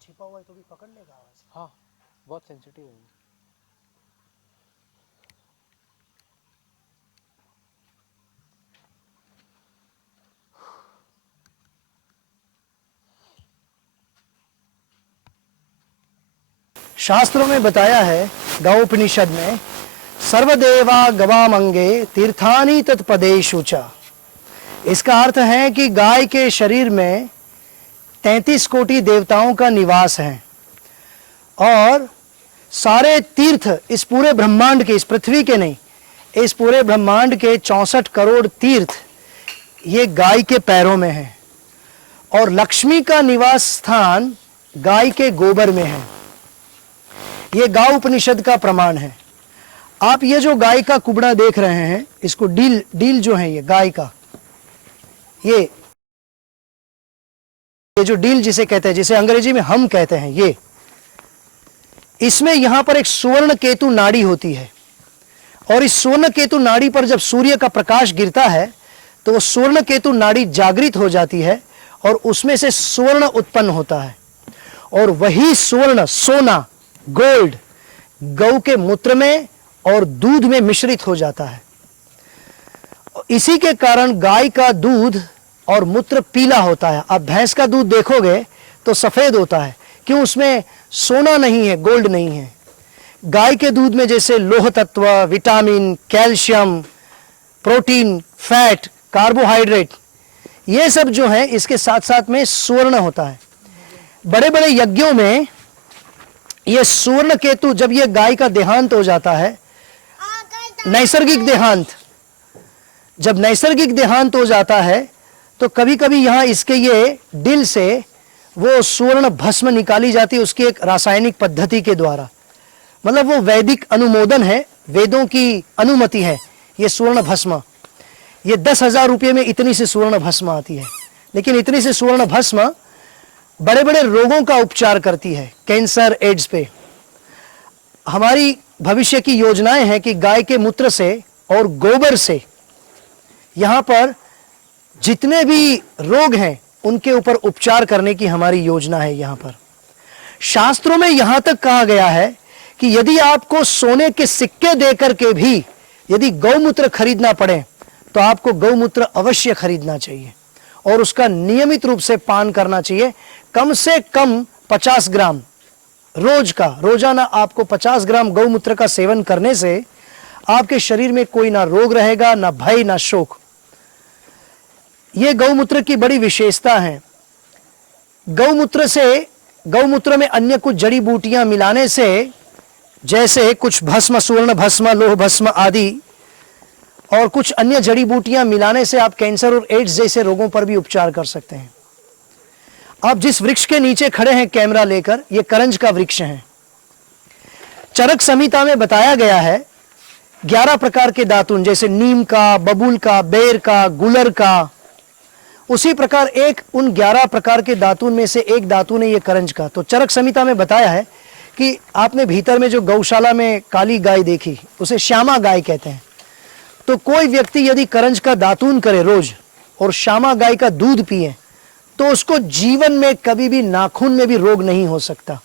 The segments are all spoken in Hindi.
छिपा हुआ है तो भी पकड़ लेगा आवाज। हाँ, बहुत सेंसिटिव है। शास्त्रों में बताया है, गौपनिषद में, सर्वदेवा गवामंगे तीर्थानि तत्पदेषु च। इसका अर्थ है कि गाय के शरीर में 33 कोटि देवताओं का निवास है और सारे तीर्थ इस पूरे ब्रह्मांड के, इस पृथ्वी के नहीं, इस पूरे ब्रह्मांड के 64 करोड़ तीर्थ ये गाय के पैरों में है और लक्ष्मी का निवास स्थान गाय के गोबर में है। ये गौ उपनिषद का प्रमाण है। आप ये जो गाय का कुबड़ा देख रहे हैं, इसको डील जो है, ये गाय का, ये जो डील जिसे कहते हैं, जिसे अंग्रेजी में हम कहते हैं, ये इसमें यहां पर एक सुवर्ण केतु नाड़ी होती है और इस सुवर्ण केतु नाड़ी पर जब सूर्य का प्रकाश गिरता है तो वो सुवर्ण केतु नाड़ी जागृत हो जाती है और उसमें से सुवर्ण उत्पन्न होता है और वही सुवर्ण, सोना, गोल्ड गौ के मूत्र में और दूध में मिश्रित हो जाता है। इसी के कारण गाय का दूध और मूत्र पीला होता है। आप भैंस का दूध देखोगे तो सफेद होता है, क्यों? उसमें सोना नहीं है, गोल्ड नहीं है। गाय के दूध में जैसे लोह तत्व, vitamin, calcium, protein, fat, carbohydrate, ये सब जो है इसके साथ साथ में सुवर्ण होता है। बड़े बड़े यज्ञों में ये सुवर्ण केतु, जब ये गाय का देहांत हो जाता है, नैसर्गिक देहांत, जब नैसर्गिक देहांत हो जाता है तो कभी कभी यहाँ इसके ये दिल से वो सुवर्ण भस्म निकाली जाती है, उसकी एक रासायनिक पद्धति के द्वारा। मतलब वो वैदिक अनुमोदन है, वेदों की अनुमति है। ये सुवर्ण भस्म, ये 10,000 रुपये में इतनी सी सुवर्ण भस्म आती है। लेकिन इतनी सी सुवर्ण भस्म बड़े बड़े रोगों का उपचार करती है, कैंसर, एड्स पे। हमारी भविष्य की योजनाएं हैं कि गाय के मूत्र से और गोबर से यहां पर जितने भी रोग हैं उनके ऊपर उपचार करने की हमारी योजना है। यहां पर शास्त्रों में यहां तक कहा गया है कि यदि आपको सोने के सिक्के देकर के भी यदि गौमूत्र खरीदना पड़े तो आपको गौमूत्र अवश्य खरीदना चाहिए और उसका नियमित रूप से पान करना चाहिए। कम से कम 50 ग्राम रोजाना आपको 50 ग्राम गौमूत्र का सेवन करने से आपके शरीर में कोई ना रोग रहेगा, ना भय, ना शोक। यह गौमूत्र की बड़ी विशेषता है। गौमूत्र में अन्य कुछ जड़ी बूटियां मिलाने से, जैसे कुछ भस्म, सुवर्ण भस्म, लोह भस्म आदि, और कुछ अन्य जड़ी बूटियां मिलाने से आप कैंसर और एड्स जैसे रोगों पर भी उपचार कर सकते हैं। आप जिस वृक्ष के नीचे खड़े हैं कैमरा लेकर, यह करंज का वृक्ष है। चरक संहिता में बताया गया है 11 प्रकार के दातुन, जैसे नीम का, बबूल का, बेर का, गुलर का, उसी प्रकार एक उन 11 प्रकार के दातुन में से एक दातुन है ये करंज का। तो चरक संहिता में बताया है कि आपने भीतर में जो गौशाला में काली गाय देखी उसे श्यामा गाय कहते हैं। तो कोई व्यक्ति यदि करंज का दातून करे रोज और श्यामा गाय का दूध पिए तो उसको जीवन में कभी भी नाखून में भी रोग नहीं हो सकता।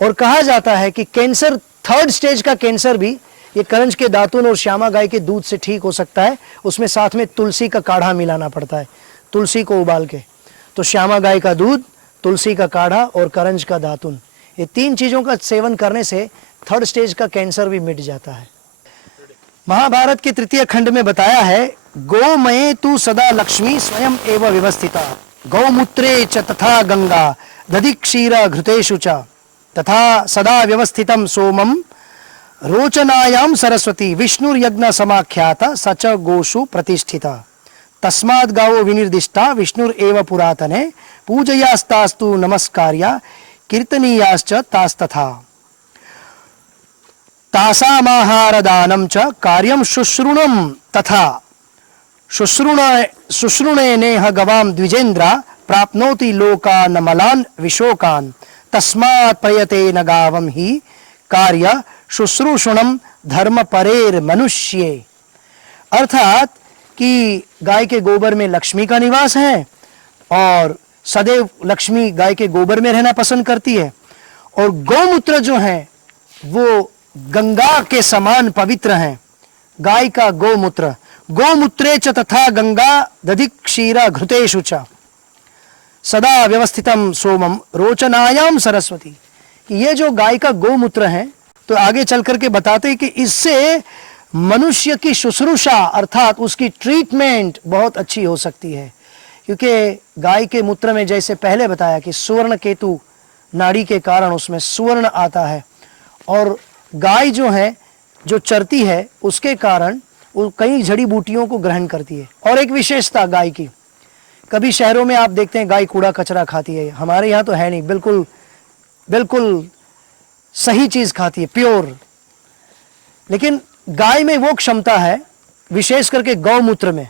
और कहा जाता है कि कैंसर, 3rd स्टेज का कैंसर भी ये करंज के दातून और श्यामा गाय के दूध से ठीक हो सकता है। उसमें साथ में तुलसी का काढ़ा मिलाना पड़ता है, तुलसी को उबाल के। तो श्यामा गाय का दूध, तुलसी का काढ़ा और करंज का दातून, ये 3 चीजों का सेवन करने से 3rd स्टेज का कैंसर भी मिट जाता है। महाभारत के 3य खंड में बताया है, गोमये तु सदा लक्ष्मी स्वयं एव व्यवस्थिता, गौमूत्रे च तथा गंगा दधि क्षीर घृतेषु च, तथा सदा व्यवस्थितम सोमम रोचनायाम सरस्वती, विष्णुर्यज्ञ समाख्याता सच गोषु प्रतिष्ठिता, तस्माद् गावो विनिर्दिष्टा विष्णुरेव पुरातने, पूजयास्तास्तु नमस्कार्या कीर्तनीयाश्च तास्तथा, तासामाहारदानं च कार्यं शुश्रूणं तथा, शुश्रूणेनेह गवां द्विजेन्द्रा, प्राप्नोति लोकान् मलान् विशोकान्, तस्मात् प्रयतेन गावं हि कार्य शुश्रूषणं धर्म परेर मनुष्ये। अर्थात कि गाय के गोबर में लक्ष्मी का निवास है और सदैव लक्ष्मी गाय के गोबर में रहना पसंद करती है। और गौमूत्र जो है वो गंगा के समान पवित्र हैं। गाय का गोमूत्र, गोमूत्रे च तथा गंगा दधि क्षीर घृतेषु च, सदा व्यवस्थितम सोमम रोचनायाम सरस्वती। कि ये जो गाय का गोमूत्र है, तो आगे चल करके बताते हैं कि इससे मनुष्य की शुश्रूषा अर्थात उसकी ट्रीटमेंट बहुत अच्छी हो सकती है। क्योंकि गाय के मूत्र में जैसे पहले बताया कि सुवर्ण केतु नाड़ी के कारण उसमें सुवर्ण आता है, और गाय जो है जो चरती है उसके कारण वो कई जड़ी बूटियों को ग्रहण करती है। और एक विशेषता गाय की, कभी शहरों में आप देखते हैं गाय कूड़ा कचरा खाती है, हमारे यहाँ तो है नहीं, बिल्कुल बिल्कुल सही चीज खाती है, प्योर। लेकिन गाय में वो क्षमता है, विशेष करके गौमूत्र में,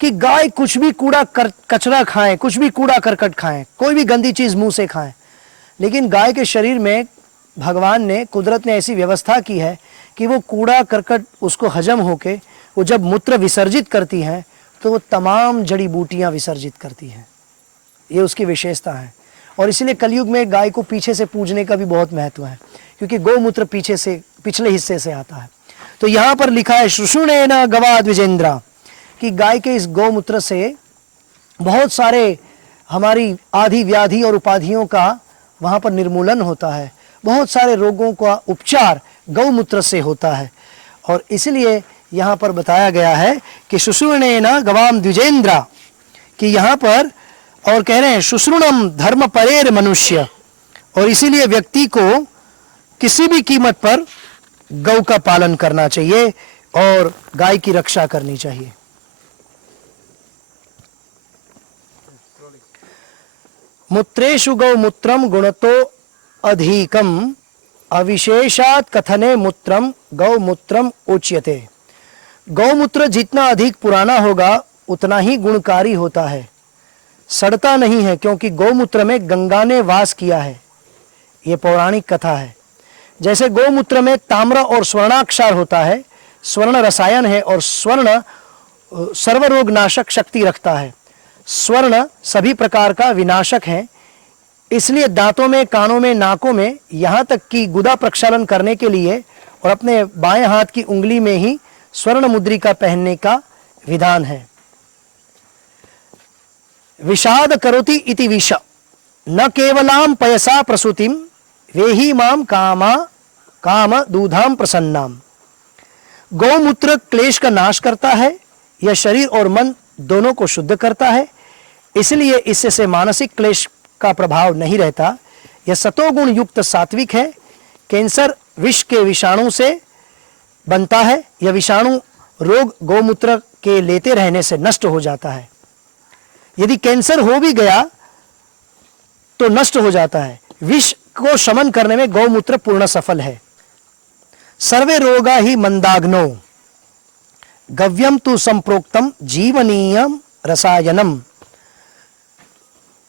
कि गाय कुछ भी कूड़ा कचरा खाएं, कुछ भी कूड़ा करकट खाएं, कोई भी गंदी चीज मुंह से खाएं, लेकिन गाय के शरीर में भगवान ने, कुदरत ने ऐसी व्यवस्था की है कि वो कूड़ा करकट उसको हजम होके वो जब मूत्र विसर्जित करती हैं तो वो तमाम जड़ी बूटियां विसर्जित करती हैं। ये उसकी विशेषता है। और इसलिए कलयुग में गाय को पीछे से पूजने का भी बहुत महत्व है, क्योंकि गौमूत्र पीछे से, पिछले हिस्से से आता है। तो यहाँ पर लिखा है शुश्रूणेन गवा द्विजेन्द्रा, कि गाय के इस गौमूत्र से बहुत सारे हमारी आदि व्याधि और उपाधियों का वहाँ पर निर्मूलन होता है, बहुत सारे रोगों का उपचार गौमूत्र से होता है। और इसलिए यहाँ पर बताया गया है कि शुश्रूणेन गवाम द्विजेन्द्रा, कि यहाँ पर और कह रहे हैं शुश्रूणम धर्म परेर मनुष्य, और इसीलिए व्यक्ति को किसी भी कीमत पर गौ का पालन करना चाहिए और गाय की रक्षा करनी चाहिए। मूत्रेषु गौमूत्रम गुणतो अधिकम, अविशेषात कथने मूत्रम गौमूत्रम उच्यते। गौमूत्र जितना अधिक पुराना होगा उतना ही गुणकारी होता है। सड़ता नहीं है, क्योंकि गौमूत्र में गंगा ने वास किया है। ये पौराणिक कथा है। जैसे गौमूत्र में ताम्र और स्वर्णाक्षार होता है, स्वर्ण रसायन है और स्वर्ण सर्वरोग नाशक शक्ति रखता है। स्वर्ण सभी प्रकार का विनाशक है, इसलिए दांतों में, कानों में, नाकों में, यहाँ तक कि गुदा प्रक्षालन करने के लिए और अपने बाएं हाथ की उंगली में ही स्वर्ण मुद्रिका पहनने का विधान है। विषाद करोति इति विष न केवलाम पयसा प्रसूतिम वेहि माम काम दूधाम प्रसन्नाम। गौमूत्र क्लेश का नाश करता है, यह शरीर और मन दोनों को शुद्ध करता है, इसलिए इससे से मानसिक क्लेश का प्रभाव नहीं रहता। यह सतोगुण युक्त सात्विक है। कैंसर विष के विषाणु से बनता है। यह विषाणु रोग गौमूत्र के लेते रहने से नष्ट हो जाता है। यदि कैंसर हो भी गया तो नष्ट हो जाता है। विष को शमन करने में गौमूत्र पूर्ण सफल है। सर्वे रोगा ही मंदाग्नो गव्यम तु संप्रोक्तम जीवनीयम रसायनम।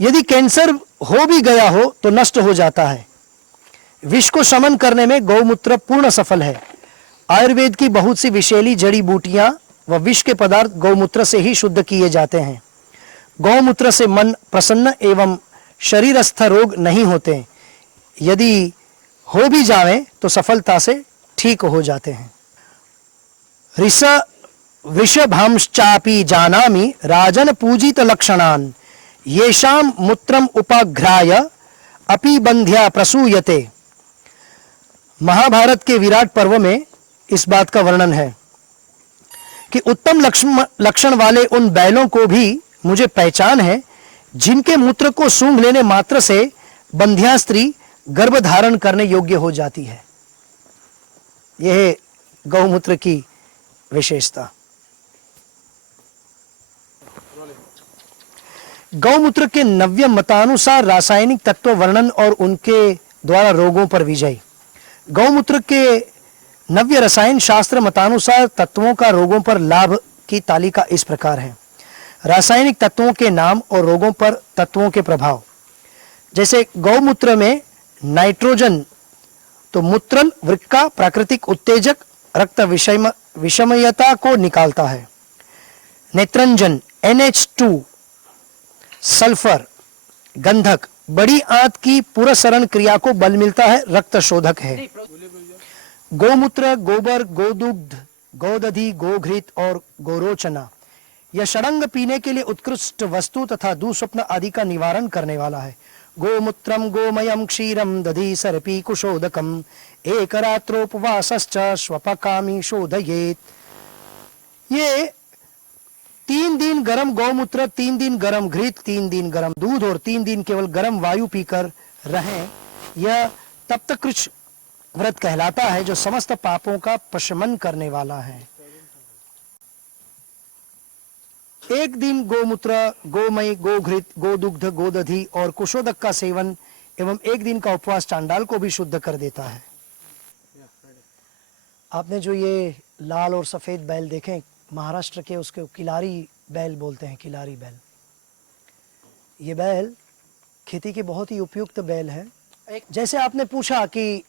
यदि कैंसर हो भी गया हो तो नष्ट हो जाता है। विष को शमन करने में गौमूत्र पूर्ण सफल है। आयुर्वेद की बहुत सी विषैली जड़ी बूटियां व विष के पदार्थ गौमूत्र से ही शुद्ध किए जाते हैं। गौमूत्र से मन प्रसन्न एवं शरीरस्थ रोग नहीं होते। यदि हो भी जावे तो सफलता से ठीक हो जाते हैं। ऋष वृषभांश्चापि जानामि राजन पूजित लक्षणान् येषां मूत्रम उपाघ्राय अपि बंध्या प्रसूयते। महाभारत के विराट पर्व में इस बात का वर्णन है कि उत्तम लक्षण वाले उन बैलों को भी मुझे पहचान है, जिनके मूत्र को सूंघ लेने मात्र से बंध्या स्त्री गर्भ धारण करने योग्य हो जाती है। यह है गौमूत्र की विशेषता। गौमूत्र के नव्य मतानुसार रासायनिक तत्व वर्णन और उनके द्वारा रोगों पर विजय। गौमूत्र के नव्य रसायन शास्त्र मतानुसार तत्वों का रोगों पर लाभ की तालिका इस प्रकार है। रासायनिक तत्वों के नाम और रोगों पर तत्वों के प्रभाव। जैसे गौमूत्र में नाइट्रोजन तो मूत्रल वृक्क का प्राकृतिक उत्तेजक रक्त विषमयता को निकालता है। नेत्रंजन NH2 सल्फर गंधक बड़ी आंत की पुरसरण क्रिया को बल मिलता है, रक्त शोधक है। गोमूत्र, गोबर, गोदुग्ध, गोदधि, गोघृत और गोरोचना यह षडंग पीने के लिए उत्कृष्ट वस्तु तथा दुस्वप्न आदि का निवारण करने वाला है। गोमूत्रम गोमयम क्षीरम दधि सर्पी कुशोदकम एक रात्रोपवासश्च स्वपकामी शोधयेत। ये 3 दिन गर्म गौमूत्र, 3 दिन गर्म घृत, 3 दिन गर्म दूध और 3 दिन केवल गर्म वायु पीकर रहें, यह तप्तकृच व्रत कहलाता है, जो समस्त पापों का प्रशमन करने वाला है। एक दिन गोमूत्र, गोमय, गोघृत, गोदुग्ध, गोदधि और कुशोदक का सेवन एवं एक दिन का उपवास चांडाल को भी शुद्ध कर देता है। आपने जो ये लाल और सफेद बैल देखे महाराष्ट्र के, उसके किलारी बैल बोलते हैं, किलारी बैल। ये बैल खेती के बहुत ही उपयुक्त बैल है। जैसे आपने पूछा कि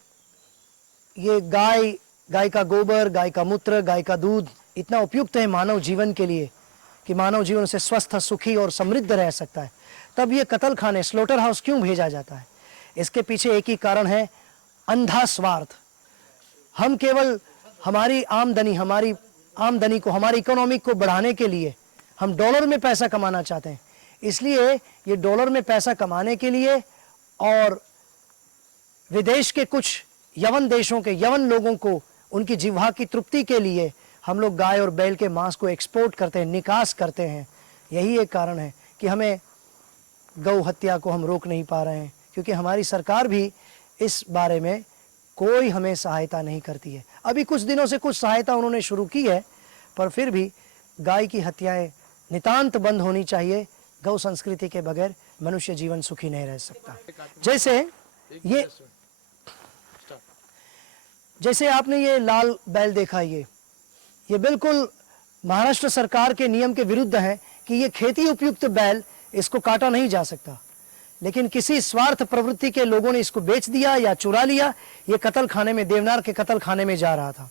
ये गाय का गोबर, गाय का मूत्र, गाय का दूध इतना उपयुक्त है मानव जीवन के लिए कि मानव जीवन से स्वस्थ, सुखी और समृद्ध रह सकता है, तब ये कत्ल खाने, स्लोटर हाउस क्यों भेजा जाता है? इसके पीछे एक ही कारण है, अंधा स्वार्थ। हम केवल हमारी आमदनी को, हमारी इकोनॉमिक को बढ़ाने के लिए हम डॉलर में पैसा कमाना चाहते हैं। इसलिए ये डॉलर में पैसा कमाने के लिए और विदेश के कुछ यवन देशों के यवन लोगों को उनकी जिह्वा की तृप्ति के लिए हम लोग गाय और बैल के मांस को एक्सपोर्ट करते हैं, निकास करते हैं। यही एक कारण है कि हमें गौ हत्या को हम रोक नहीं पा रहे हैं, क्योंकि हमारी सरकार भी इस बारे में कोई हमें सहायता नहीं करती है। अभी कुछ दिनों से कुछ सहायता उन्होंने शुरू की है, पर फिर भी गाय की हत्याएं नितांत बंद होनी चाहिए। गौ संस्कृति के बगैर मनुष्य जीवन सुखी नहीं रह सकता। जैसे आपने ये लाल बैल देखा, ये बिल्कुल महाराष्ट्र सरकार के नियम के विरुद्ध है कि ये खेती उपयुक्त बैल इसको काटा नहीं जा सकता, लेकिन किसी स्वार्थ प्रवृत्ति के लोगों ने इसको बेच दिया या चुरा लिया। ये कत्ल खाने में, देवनार के कत्ल खाने में जा रहा था।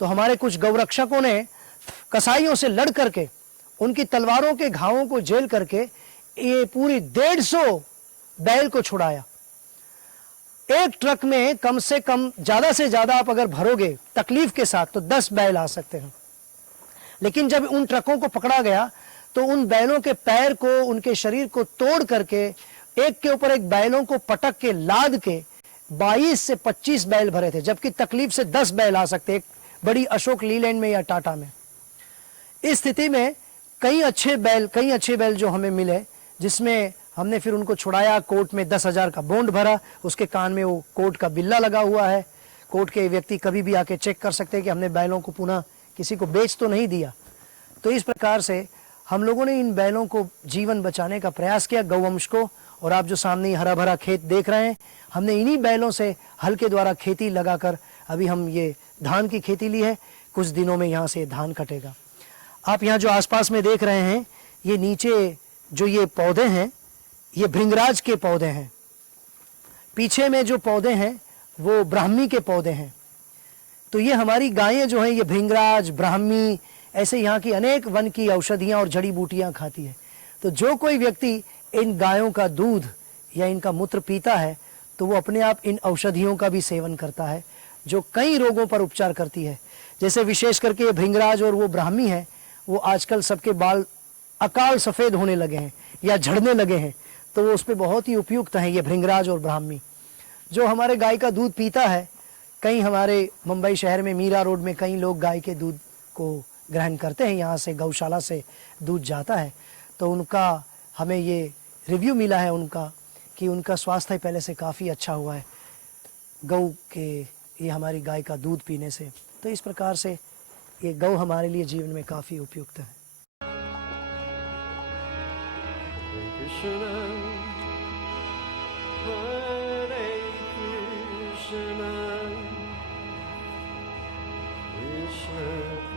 तो हमारे कुछ गौरक्षकों ने कसाईयों से लड़ करके उनकी तलवारों के घावों को झेल करके ये पूरी 150 बैल को छुड़ाया। एक ट्रक में कम से कम ज्यादा से ज्यादा आप अगर भरोगे तकलीफ के साथ तो 10 बैल आ सकते हैं। लेकिन जब उन ट्रकों को पकड़ा गया तो उन बैलों के पैर को, उनके शरीर को तोड़ करके एक के ऊपर एक बैलों को पटक के लाद के 22 से 25 बैल भरे थे, जबकि तकलीफ से 10 बैल आ सकते एक बड़ी अशोक लीलैंड में या टाटा में। इस स्थिति में कई अच्छे बैल जो हमें मिले, जिसमें हमने फिर उनको छुड़ाया। कोर्ट में 10,000 का बॉन्ड भरा, उसके कान में वो कोर्ट का बिल्ला लगा हुआ है। कोर्ट के व्यक्ति कभी भी आके चेक कर सकते हैं कि हमने बैलों को पुनः किसी को बेच तो नहीं दिया। तो इस प्रकार से हम लोगों ने इन बैलों को जीवन बचाने का प्रयास किया, गौवंश को। और आप जो सामने हरा भरा खेत देख रहे हैं, हमने इन्हीं बैलों से हल के द्वारा खेती लगाकर अभी हम ये धान की खेती ली है। कुछ दिनों में यहाँ से धान कटेगा। आप यहाँ जो आसपास में देख रहे हैं, ये नीचे जो ये पौधे हैं, ये भृंगराज के पौधे हैं। पीछे में जो पौधे हैं वो ब्राह्मी के पौधे हैं। तो ये हमारी गायें जो हैं, ये भृंगराज, ब्राह्मी, ऐसे यहाँ की अनेक वन की औषधियाँ और जड़ी बूटियाँ खाती है। तो जो कोई व्यक्ति इन गायों का दूध या इनका मूत्र पीता है तो वो अपने आप इन औषधियों का भी सेवन करता है, जो कई रोगों पर उपचार करती है। जैसे विशेष करके ये भृंगराज और वो ब्राह्मी है, वो आजकल सबके बाल अकाल सफ़ेद होने लगे हैं या झड़ने लगे हैं, तो वो उस पर बहुत ही उपयुक्त हैं ये भृंगराज और ब्राह्मी। जो हमारे गाय का दूध पीता है, कई हमारे मुंबई शहर में मीरा रोड में कई लोग गाय के दूध को ग्रहण करते हैं, यहाँ से गौशाला से दूध जाता है। तो उनका हमें ये रिव्यू मिला है उनका कि उनका स्वास्थ्य पहले से काफ़ी अच्छा हुआ है गौ के, ये हमारी गाय का दूध पीने से। तो इस प्रकार से ये गौ हमारे लिए जीवन में काफ़ी उपयुक्त है। Krishna, Krishna,